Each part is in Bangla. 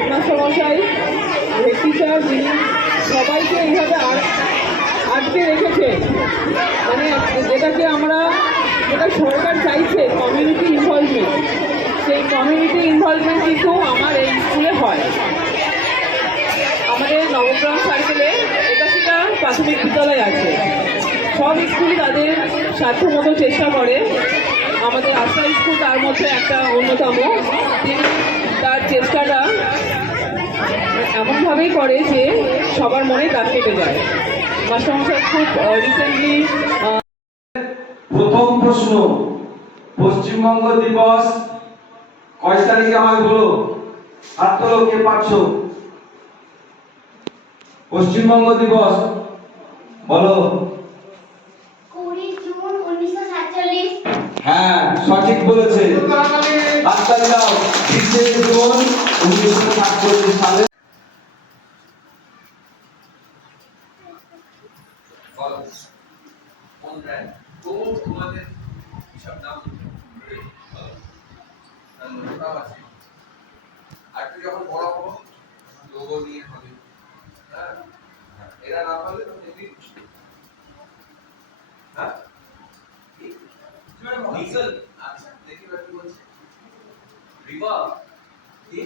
হেডমাস্টারমশাই, হেড টিচার, যিনি সবাইকে এইভাবে আটকে রেখেছে, মানে যেটা সরকার চাইছে কমিউনিটি ইনভলভমেন্ট, সেই কমিউনিটি ইনভলভমেন্ট কিন্তু আমার এই স্কুলে হয়। আমাদের নবগ্রাম সার্কেলে 81টা প্রাথমিক বিদ্যালয় আছে। সব স্কুলই তাদের সাধ্যমতো চেষ্টা করে। আমাদের আস্থা স্কুল তার মধ্যে একটা অন্যতম। তিনি তার চেষ্টাটা এমনভাবেই করে যে সবার মনে দাগ কেটে যায়। মাস্টারমশাই খুব রিসেন্টলি প্রথম প্রশ্ন, পশ্চিমবঙ্গ দিবস কয় তারিখে হয় বলো? হাত তোলো কে পারছো। পশ্চিমবঙ্গ দিবস বলো। 20 জুন 1947। হ্যাঁ, সঠিক বলেছে। হাততালি দাও। 20 জুন 1947 সালে। বলো কোন ব্র্যান্ড? তো তোমাদের সব নাম লোগোটাও আছে। আর একটু যখন বড় হবো লোগো নিয়ে হবে। হ্যাঁ, এরা না পারলে তো দেখবি। হ্যাঁ, নিকল। আচ্ছা, দেখি কি বলছে। রিভার কি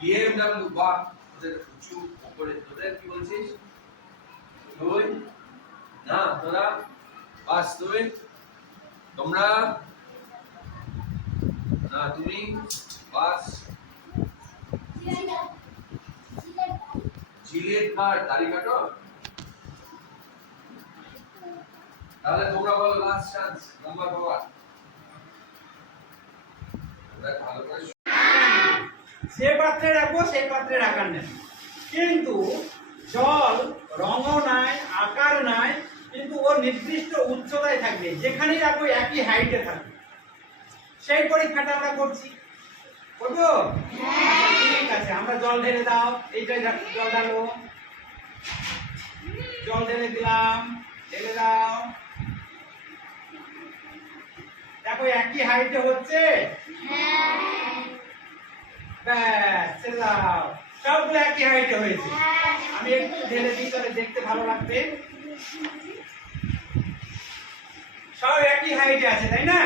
BMW বা ওদের উঁচু উপরে। তোদের কি বলছিস? তুই না, তোরা বাস, তুই তোমরা না, তুমি বাস। জিলেট কাট, দাড়ি কাটো। তাহলে তোমরা বলো লাস্ট চান্স, নাম্বার পাওয়ার। ভালো করে সে পাত্রে রাখবো, সেই পাত্রে রাখার নেই। কিন্তু জল রঙও নাই, আকার নাই, কিন্তু ওর নির্দিষ্ট উচ্চতায় থাকবে, যেখানেই রাখবো একই হাইটে থাকবে। সেই পরীক্ষাটা আমরা করছি, করবো? ঠিক আছে, আমরা জল ঢেলে দাও। এইটাই জল ঢালো, জল ঢেলে দিলাম, ঢেলে দাও। দেখো একই হাইটে হচ্ছে। ব্যাস, ছেড়ে দাও। সবগুলো একই হাইটে হয়েছে। আমি একটু ঢেলে দিই, তাহলে দেখতে ভালো লাগবে। সব একই হাইটে আছে, তাই না?